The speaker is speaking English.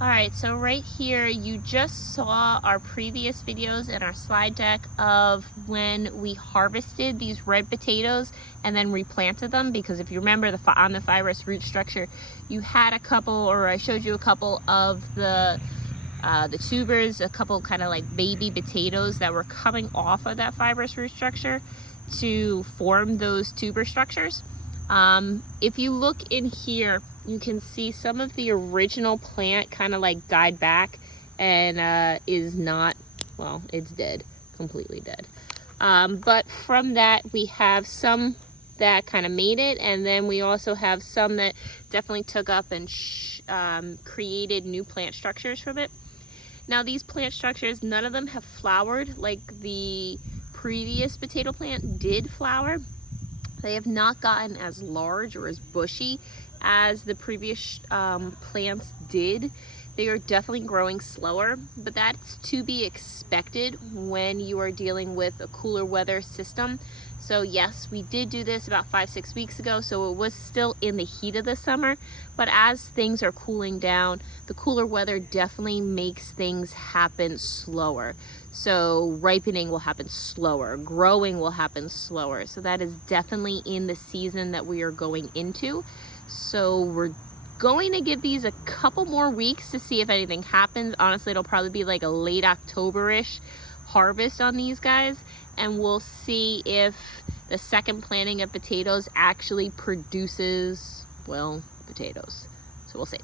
All right, so right here, you just saw our previous videos in our slide deck of when we harvested these red potatoes and then replanted them, because if you remember on the fibrous root structure, you had a couple, or I showed you a couple of the tubers, a couple kind of like baby potatoes that were coming off of that fibrous root structure to form those tuber structures. If you look in here, you can see some of the original plant kind of like died back and is not, well, it's dead, completely dead. But from that, we have some that kind of made it, and then we also have some that definitely took up and created new plant structures from it. Now these plant structures, none of them have flowered like the previous potato plant did flower. They have not gotten as large or as bushy as the previous plants did. They are definitely growing slower, but that's to be expected when you are dealing with a cooler weather system. So yes, we did do this about 5-6 weeks ago, so it was still in the heat of the summer, but as things are cooling down, the cooler weather definitely makes things happen slower. So ripening will happen slower, growing will happen slower. So that is definitely in the season that we are going into. So we're going to give these a couple more weeks to see if anything happens. Honestly, it'll probably be like a late October-ish harvest on these guys, and we'll see if the second planting of potatoes actually produces, well, potatoes. So we'll see.